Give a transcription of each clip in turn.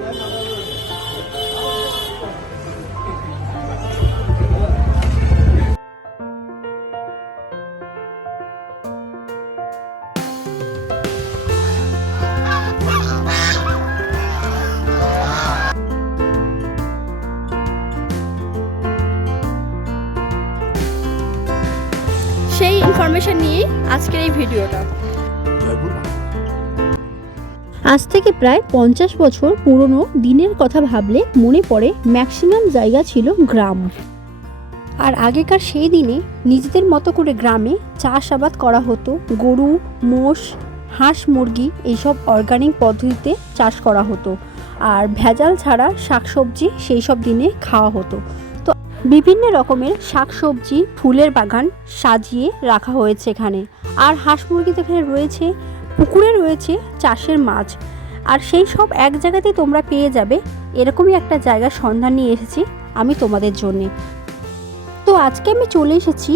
সেই ইনফরমেশন নিয়ে আজকের এই ভিডিওটা। আজ থেকে প্রায় 50 বছর পুরনো দিনের কথা ভাবলে মনে পড়ে ম্যাক্সিমাম জায়গা ছিল গ্রাম। আর আগেকার সেই দিনে নিজেদের মতো করে গ্রামে চাষাবাদ করা হতো। গরু, মোষ, হাঁস, মুরগি এইসব অর্গানিক পদ্ধতিতে চাষ করা হতো। আর ভেজাল ছাড়া শাকসবজি সেই সব দিনে খাওয়া হতো। তো বিভিন্ন রকমের শাকসবজি, ফুলের বাগান সাজিয়ে রাখা হয়েছে এখানে। আর হাঁস মুরগি তো এখানে রয়েছে, পুকুরে রয়েছে চাষের মাছ। আর সেই সব এক জায়গাতেই তোমরা পেয়ে যাবে। এরকমই একটা জায়গার সন্ধান নিয়ে এসেছি আমি তোমাদের জন্যে। তো আজকে আমি চলে এসেছি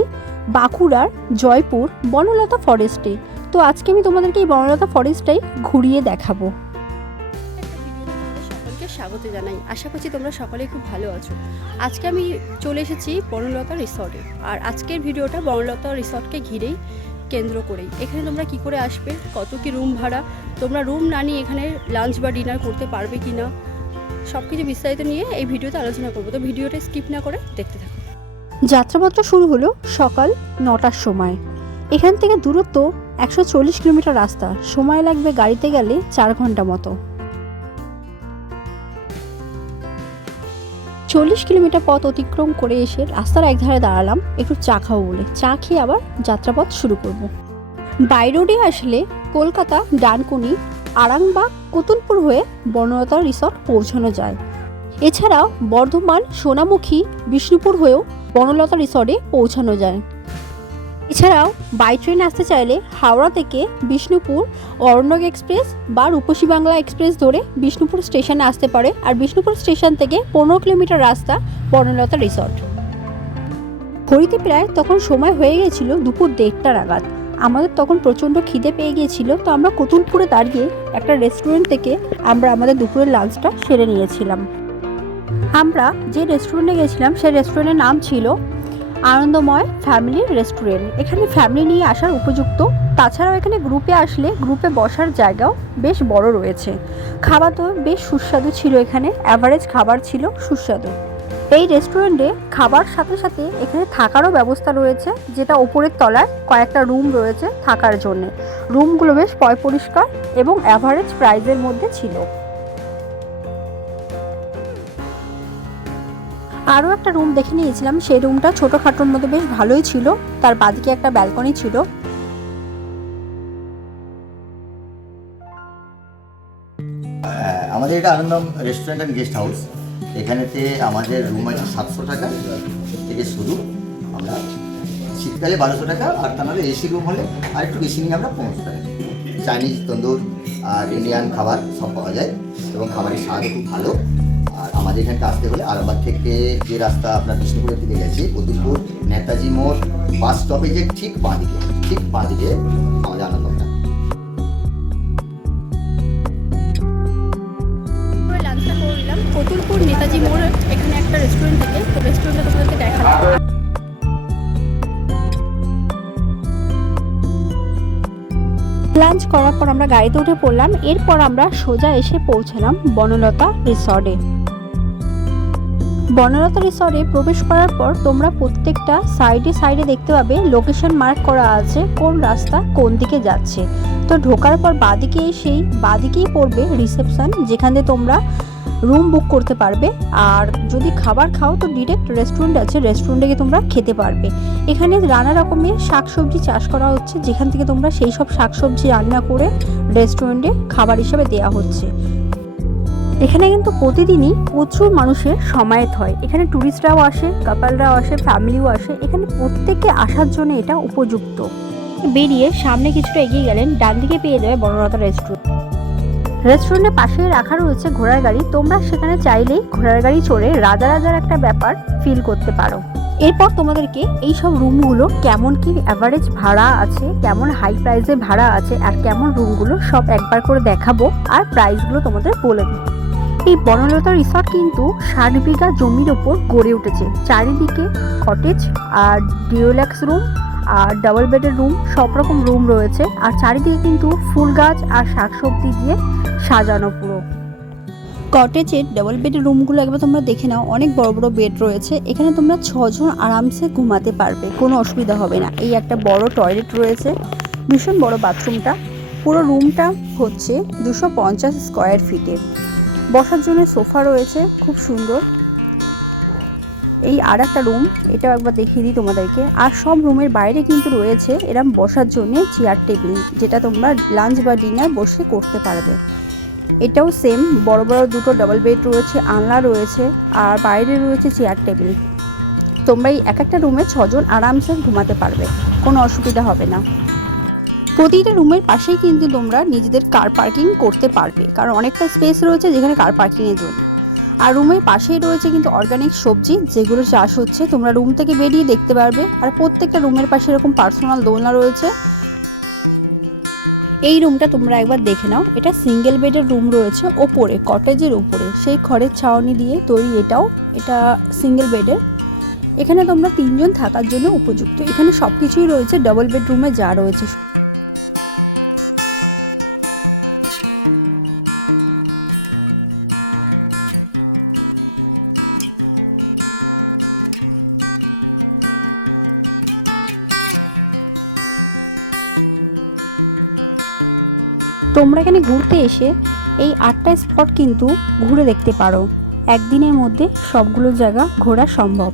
বাঁকুড়ার জয়পুর বনলতা ফরেস্টে। তো আজকে আমি তোমাদেরকে এই বনলতা ফরেস্টটাই ঘুরিয়ে দেখাবো। সকলকে স্বাগত জানাই, আশা করছি তোমরা সকলেই খুব ভালো আছো। আজকে আমি চলে এসেছি বনলতা রিসর্টে। আর আজকের ভিডিওটা বনলতা রিসর্টকে ঘিরেই কেন্দ্র করেই। এখানে তোমরা কি করে আসবে, কত কি রুম ভাড়া, তোমরা রুম না নিয়ে এখানে লাঞ্চ বা ডিনার করতে পারবে কি না, সব কিছু বিস্তারিত নিয়ে এই ভিডিওতে আলোচনা করবো। তো ভিডিওটা স্কিপ না করে দেখতে থাকো। যাত্রাপথ শুরু হলো সকাল 9টার সময়। এখান থেকে দূরত্ব 140 কিলোমিটার রাস্তা, সময় লাগবে গাড়িতে গেলে 4 ঘন্টা মতো। 40 কিলোমিটার পথ অতিক্রম করে এসে রাস্তার একধারে দাঁড়ালাম একটু চা খাবো বলে। চা খেয়ে আবার যাত্রাপথ শুরু করব। বাই রোডে আসলে কলকাতা ডানকুনি, আরামবাগ, কতুলপুর হয়ে বনলতা রিসর্ট পৌঁছানো যায়। এছাড়াও বর্ধমান, সোনামুখী, বিষ্ণুপুর হয়েও বনলতা রিসর্টে পৌঁছানো যায়। এছাড়াও বাই ট্রেন আসতে চাইলে হাওড়া থেকে বিষ্ণুপুর অরণ্যক এক্সপ্রেস বা রূপসী বাংলা এক্সপ্রেস ধরে বিষ্ণুপুর স্টেশনে আসতে পারে। আর বিষ্ণুপুর স্টেশন থেকে 15 কিলোমিটার রাস্তা বনলতা রিসর্ট। ঘড়িতে প্রায় তখন সময় হয়ে গিয়েছিল দুপুর 1:30 নাগাদ। আমাদের তখন প্রচণ্ড খিদে পেয়ে গিয়েছিল। তো আমরা কতুলপুরে দাঁড়িয়ে একটা রেস্টুরেন্ট থেকে আমরা আমাদের দুপুরের লাঞ্চটা সেরে নিয়েছিলাম। আমরা যে রেস্টুরেন্টে গেছিলাম সেই রেস্টুরেন্টের নাম ছিল আনন্দময় ফ্যামিলি রেস্টুরেন্ট। এখানে ফ্যামিলি নিয়ে আসার উপযুক্ত। তাছাড়াও এখানে গ্রুপে আসলে গ্রুপে বসার জায়গাও বেশ বড় রয়েছে। খাবার তো বেশ সুস্বাদু ছিল, এখানে অ্যাভারেজ খাবার ছিল, সুস্বাদু। এই রেস্টুরেন্টে খাবার সাথে সাথে এখানে থাকারও ব্যবস্থা রয়েছে, যেটা ওপরের তলায় কয়েকটা রুম রয়েছে থাকার জন্যে। রুমগুলো বেশ পরিষ্কার এবং অ্যাভারেজ প্রাইসের মধ্যে ছিল। আরও একটা রুম দেখে নিয়েছিলাম, সেই রুমটা ছোটোখাটোর মধ্যে বেশ ভালোই ছিল। তার বাদিকে একটা ব্যালকনি ছিল। আমাদের এটা আনন্দম রেস্টুরেন্ট অ্যান্ড গেস্ট হাউস। এখানেতে আমাদের রুম আছে 700 টাকা থেকে শুরু। আমরা শীতকালে 1200 টাকা, আর তা নাহলে এসি রুম হলে আর একটু বেশি নিয়ে আমরা 500 টাকা। চাইনিজ, তন্দুর আর ইন্ডিয়ান খাবার সব পাওয়া যায় এবং খাবারের স্বাদও খুব ভালো। আর আমাদের এখানটা আসতে হলে আরামবাগ থেকে যে রাস্তা আপনার বিষ্ণুপুরের দিকে গেছে, কতুলপুর নেতাজি মোড় বাস স্টপেজের ঠিক বাঁ দিকে আমাদের আনন্দমটা। লাঞ্চটা করে নিলাম কতুলপুর নেতাজি মোড় এখানে একটা রেস্টুরেন্ট থেকে। তো রেস্টুরেন্টটা তোমাদেরকে দেখালাম। লাঞ্চ করার পর আমরা গাড়িতে উঠে পড়লাম। এরপর আমরা সোজা এসে পৌঁছালাম বনলতা রিসর্টে। বনলতা রিসর্টে প্রবেশ করার পর তোমরা প্রত্যেকটা সাইডে দেখতে পাবে লোকেশন মার্ক করা আছে কোন রাস্তা কোন দিকে যাচ্ছে। তো ঢোকার পর বাদিকেই পড়বে রিসেপশন, যেখানে তোমরা রুম বুক করতে পারবে। আর যদি খাবার খাও তো ডিরেক্ট রেস্টুরেন্ট আছে, রেস্টুরেন্টে গিয়ে তোমরা খেতে পারবে। এখানে নানা রকমের শাকসবজি চাষ করা হচ্ছে, যেখান থেকে তোমরা সেই সব শাকসবজি রান্না করে রেস্টুরেন্টে খাবার হিসেবে দেওয়া হচ্ছে। এখানে কিন্তু প্রতিদিনই প্রচুর মানুষের সমায়েত হয়। এখানে ট্যুরিস্টরাও আসে, কাপলরাও আসে, ফ্যামিলিও আসে। এখানে প্রত্যেকে আসার জন্য এটা উপযুক্ত। বেরিয়ে সামনে কিছুটা এগিয়ে গেলেন, ডান দিকে পেয়ে যাবে বনলতা রেস্টুরেন্ট। রেস্টুরেন্টের পাশে রাখা রয়েছে ঘোড়ার গাড়ি। তোমরা সেখানে চাইলেই ঘোড়ার গাড়ি চড়ে রাজার একটা ব্যাপার ফিল করতে পারো। এরপর তোমাদেরকে এই সব রুমগুলো কেমন কি অ্যাভারেজ ভাড়া আছে, কেমন হাই প্রাইসে ভাড়া আছে, আর কেমন রুমগুলো সব একবার করে দেখাবো আর প্রাইসগুলো তোমাদের বলে দিই। এই বনলতা রিসর্ট কিন্তু 60 বিঘা জমির ওপর গড়ে উঠেছে। চারিদিকে কটেজ আর ডিওল্যাক্স রুম আর ডাবল বেডের রুম, সব রকম রুম রয়েছে। আর চারিদিকে কিন্তু ফুল গাছ আর শাকসবজি দিয়ে সাজানো পুরো। কটেজের ডাবল বেডের রুমগুলো একবার তোমরা দেখে নাও, অনেক বড় বড় বেড রয়েছে। এখানে তোমরা 6 জন আরামসে ঘুমাতে পারবে, কোনো অসুবিধা হবে না। এই একটা বড় টয়লেট রয়েছে, ভীষণ বড় বাথরুমটা। পুরো রুমটা হচ্ছে 250 স্কোয়ার ফিটের। বসার জন্য সোফা রয়েছে, খুব সুন্দর। এই আর একটা রুম, এটাও একবার দেখিয়ে দিই তোমাদেরকে। আর সব রুমের বাইরে কিন্তু রয়েছে এরম বসার জন্য চেয়ার টেবিল, যেটা তোমরা লাঞ্চ বা ডিনার বসে করতে পারবে। এটাও সেম, বড় বড় দুটো ডাবল বেড রয়েছে, আলনা রয়েছে, আর বাইরে রয়েছে চেয়ার টেবিল। তোমরা এই এক একটা রুমে 6 জন আরামসে ঘুমাতে পারবে, কোনো অসুবিধা হবে না। প্রতিটা রুমের পাশেই কিন্তু তোমরা নিজেদের কার পার্কিং করতে পারবে, কারণ অনেকটা স্পেস রয়েছে যেখানে কার পার্কিংয়ের জন্য। আর রুমের পাশেই রয়েছে কিন্তু অর্গানিক সবজি, যেগুলো চাষ হচ্ছে, তোমরা রুম থেকে বেরিয়ে দেখতে পারবে। আর প্রত্যেকটা রুমের পাশে এরকম পার্সোনাল দোলনা রয়েছে। এই রুমটা তোমরা একবার দেখে নাও, এটা সিঙ্গেল বেডের রুম রয়েছে ওপরে, কটেজের উপরে, সেই খড়ের ছাউনি দিয়ে তৈরি। এটা সিঙ্গেল বেডের। এখানে তোমরা 3 জন থাকার জন্য উপযুক্ত। এখানে সব কিছুই রয়েছে ডাবল বেডরুমে যা রয়েছে। তোমরা এখানে ঘুরতে এসে এই 8টা স্পট কিন্তু ঘুরে দেখতে পারো। একদিনের মধ্যে সবগুলো জায়গা ঘোরা সম্ভব।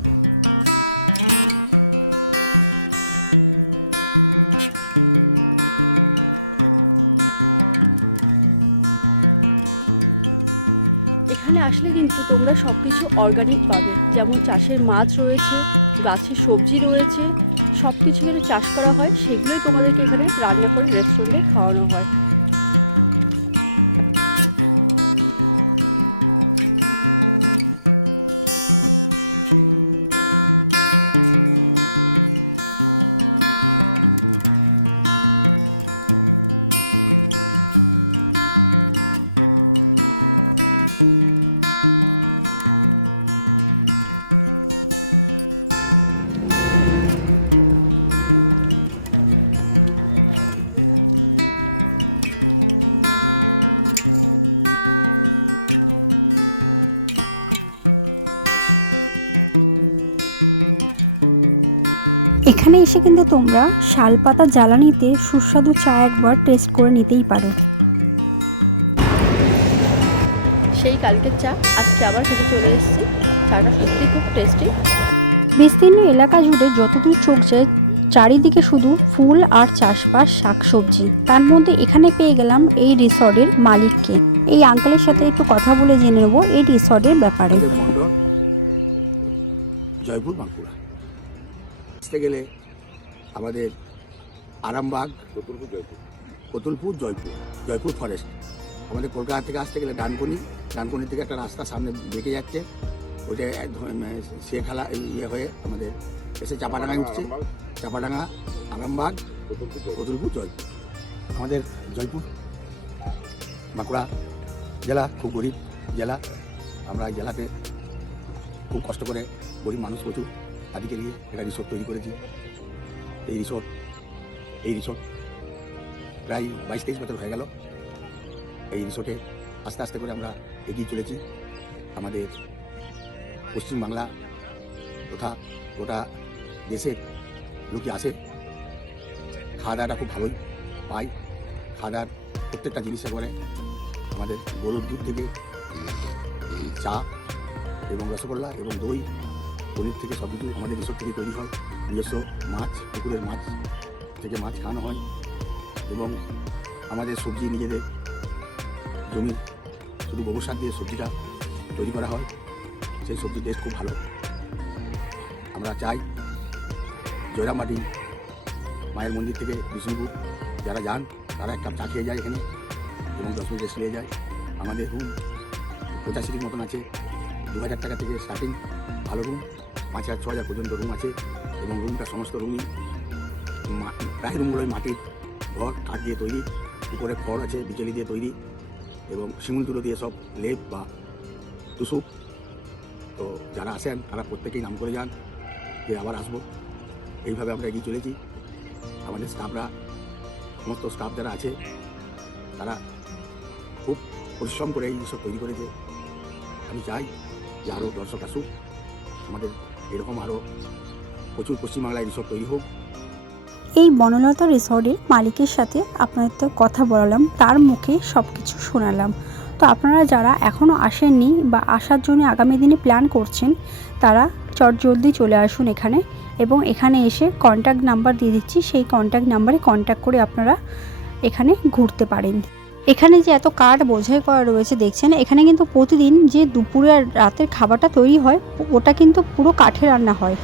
এখানে আসলে কিন্তু তোমরা সব কিছু অর্গানিক পাবে, যেমন চাষের মাছ রয়েছে, গাছের সবজি রয়েছে, সব কিছু এখানে চাষ করা হয়। সেগুলোই তোমাদেরকে এখানে রান্না করে রেস্টুরেন্টে খাওয়ানো হয়। এখানে এসে কিন্তু তোমরা শালপাতা জ্বালানিতে সুস্বাদু চা একবার টেস্ট করে নিতেই পারো। সেই কালকের চা আজকে আবার খেতে চলে এসেছি। চাটা সত্যি খুব টেস্টি। বিস্তীর্ণ এলাকা জুড়ে যতদূর চোখ যায় চারিদিকে শুধু ফুল আর চাষবাস, শাকসবজি। তার মধ্যে এখানে পেয়ে গেলাম এই রিসর্টের মালিককে। এই আঙ্কেলের সাথে একটু কথা বলে জেনে নেবো এই রিসর্টের ব্যাপারে। জয়পুর বাঁকুড়া আসতে গেলে আমাদের আরামবাগ, কতুলপুর, জয়পুর ফরেস্ট। আমাদের কলকাতা থেকে আসতে গেলে ডানকুনি থেকে একটা রাস্তা সামনে বেঁকে যাচ্ছে, ওইটা শেখালা হয়ে আমাদের এসে চাপাডাঙ্গায় উঠছে। চাপাডাঙ্গা, আরামবাগ, কতুলপুর, জয়পুর। আমাদের জয়পুর বাঁকুড়া জেলা খুব গরিব জেলা। আমরা এই জেলাতে খুব কষ্ট করে গরিব মানুষ প্রচুর তাদেরকে নিয়ে একটা রিসোর্ট তৈরি করেছি। এই রিসোর্ট প্রায় 22-23 বছর হয়ে গেল। এই রিসোর্টে আস্তে আস্তে করে আমরা এগিয়ে চলেছি। আমাদের পশ্চিমবাংলা তথা গোটা দেশের লোকই আসে। খাওয়া দাওয়াটা খুব ভালোই পাই। খাওয়া দাওয়ার প্রত্যেকটা জিনিস করে আমাদের গরুর দুধ থেকে চা এবং রসগোল্লা এবং দই, পনির থেকে সব কিছু আমাদের রিসোর্ট থেকে তৈরি হয়। নিজস্ব মাছ, পুকুরের মাছ থেকে মাছ খাওয়ানো হয় এবং আমাদের সবজি নিজেদের জমির শুধু গোবর সার দিয়ে সবজিটা তৈরি করা হয়। সেই সবজির টেস্ট খুব ভালো। আমরা চাই জয়রামবাটি মায়ের মন্দির থেকে বিষ্ণুপুর যারা যান তারা এক কাপ চা খেয়ে যায় এখানে এবং 10 মিনিট রেস্ট নিয়ে যায়। আমাদের রুম 85 মতন আছে। 2000 টাকা থেকে স্টার্টিং ভালো রুম, 5000-6000 পর্যন্ত রুম আছে এবং রুমটা সমস্ত রুমই প্রায় রুমগুলোই মাটির ঘর, কাঠ দিয়ে তৈরি। উপরে খড় আছে বিচলি দিয়ে তৈরি এবং শিমুল তুলো দিয়ে সব লেপ বা মৃত্যুসুখ। তো যারা আসেন তারা প্রত্যেকেই নাম করে যান যে আবার আসবো। এইভাবে আমরা এগিয়ে চলেছি। আমাদের স্টাফরা, সমস্ত স্টাফ যারা আছে তারা খুব পরিশ্রম করে এই সব তৈরি করেছে। আমি চাই যে আরও দর্শক আসুক, আমাদের এরকম আরও প্রচুর পশ্চিমবাংলায় রিসোর্ট তৈরি হোক। এই বনলতা রিসর্টের মালিকের সাথে আপনাদের তো কথা বলালাম, তার মুখে সব কিছু শোনালাম। তো আপনারা যারা এখনও আসেননি বা আসার জন্য আগামী দিনে প্ল্যান করছেন, তারা চটজলদি চলে আসুন এখানে, এবং এখানে এসে কন্ট্যাক্ট নাম্বার দিয়ে দিচ্ছি, সেই কন্ট্যাক্ট নাম্বারে কন্ট্যাক্ট করে আপনারা এখানে ঘুরতে পারেন। এখানে যে এত কাঠ বোঝাই করা রয়েছে দেখছেন, এখানে কিন্তু প্রতিদিন যে দুপুরে আর রাতের খাবারটা তৈরি হয় ওটা কিন্তু পুরো কাঠে রান্না হয়।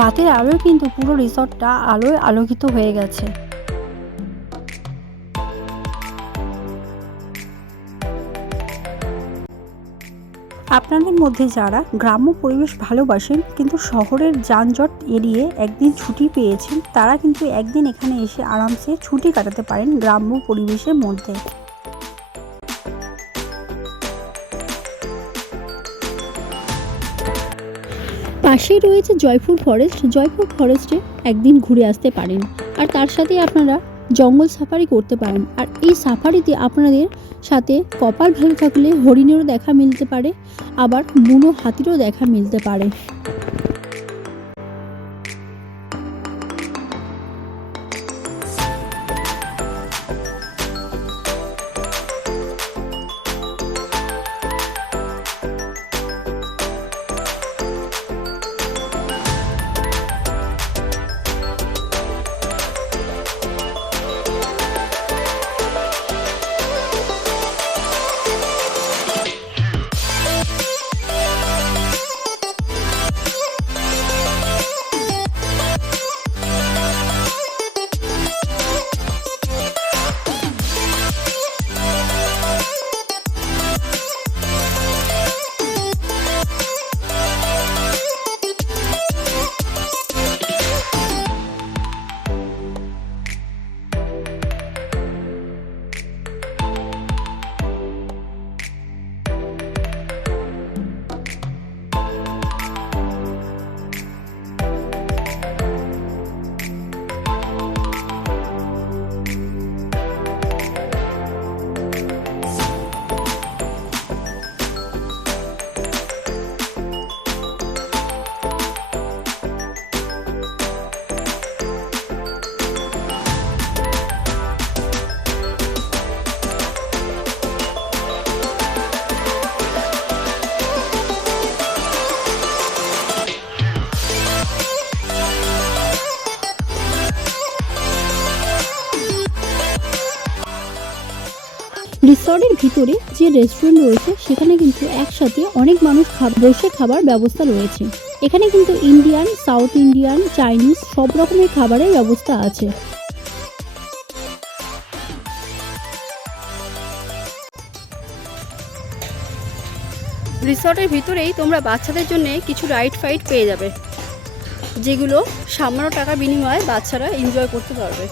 রাতের আলোয় কিন্তু পুরো রিসর্টটা আলোয় আলোকিত হয়ে গেছে। আপনাদের মধ্যে যারা গ্রাম্য পরিবেশ ভালোবাসেন কিন্তু শহরের যানজট এড়িয়ে একদিন ছুটি পেয়েছেন, তারা কিন্তু একদিন এখানে এসে আরামসে ছুটি কাটাতে পারেন গ্রাম্য পরিবেশের মধ্যে। পাশেই রয়েছে জয়পুর ফরেস্ট। জয়পুর ফরেস্টে একদিন ঘুরে আসতে পারেন, আর তার সাথে আপনারা জঙ্গল সাফারি করতে পারেন। আর এই সাফারিতে আপনাদের সাথে কপাল ভালো থাকলে হরিণেরও দেখা মিলতে পারে, আবার বুনো হাতিরও দেখা মিলতে পারে। রিসর্টের ভিতরে যে রেস্টুরেন্ট রয়েছে সেখানে কিন্তু একসাথে অনেক মানুষ বসে খাবার ব্যবস্থা রয়েছে। এখানে কিন্তু ইন্ডিয়ান, সাউথ ইন্ডিয়ান, চাইনিজ সব রকমের খাবারের ব্যবস্থা আছে। রিসর্টের ভিতরেই তোমরা বাচ্চাদের জন্য কিছু রাইড ফাইড পেয়ে যাবে, যেগুলো সামান্য টাকার বিনিময়ে বাচ্চারা এনজয় করতে পারবে।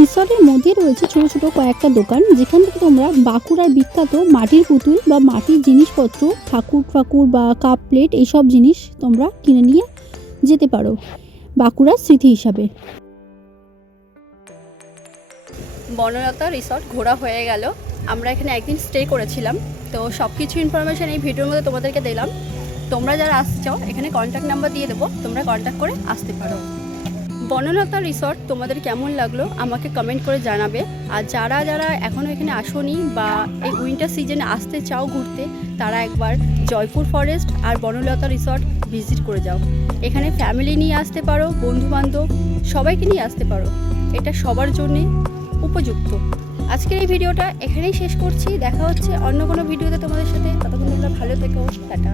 রিসর্টের মধ্যে রয়েছে ছোট ছোট কয়েকটা দোকান, যেখান থেকে তোমরা বাঁকুড়ার বিখ্যাত মাটির পুতুল বা মাটির জিনিসপত্র, ঠাকুর বা কাপ প্লেট এইসব জিনিস তোমরা কিনে নিয়ে যেতে পারো বাঁকুড়ার স্মৃতি হিসাবে। বনলতা রিসর্ট ঘোরা হয়ে গেল। আমরা এখানে একদিন স্টে করেছিলাম, তো সব কিছু ইনফরমেশান এই ভিডিওর মধ্যে তোমাদেরকে দিলাম। তোমরা যারা আসতে চাও এখানে কন্ট্যাক্ট নাম্বার দিয়ে দেবো, তোমরা কন্ট্যাক্ট করে আসতে পারো। বনলতা রিসর্ট তোমাদের কেমন লাগলো আমাকে কমেন্ট করে জানাবে। আর যারা যারা এখনও এখানে আসোনি বা এই উইন্টার সিজনে আসতে চাও ঘুরতে, তারা একবার জয়পুর ফরেস্ট আর বনলতা রিসর্ট ভিজিট করে যাও। এখানে ফ্যামিলি নিয়ে আসতে পারো, বন্ধুবান্ধব সবাইকে নিয়ে আসতে পারো। এটা সবার জন্যে উপযুক্ত। আজকের এই ভিডিওটা এখানেই শেষ করছি। দেখা হচ্ছে অন্য কোনো ভিডিওতে তোমাদের সাথে। ততক্ষণ তোমরা ভালো থেকো, টাটা।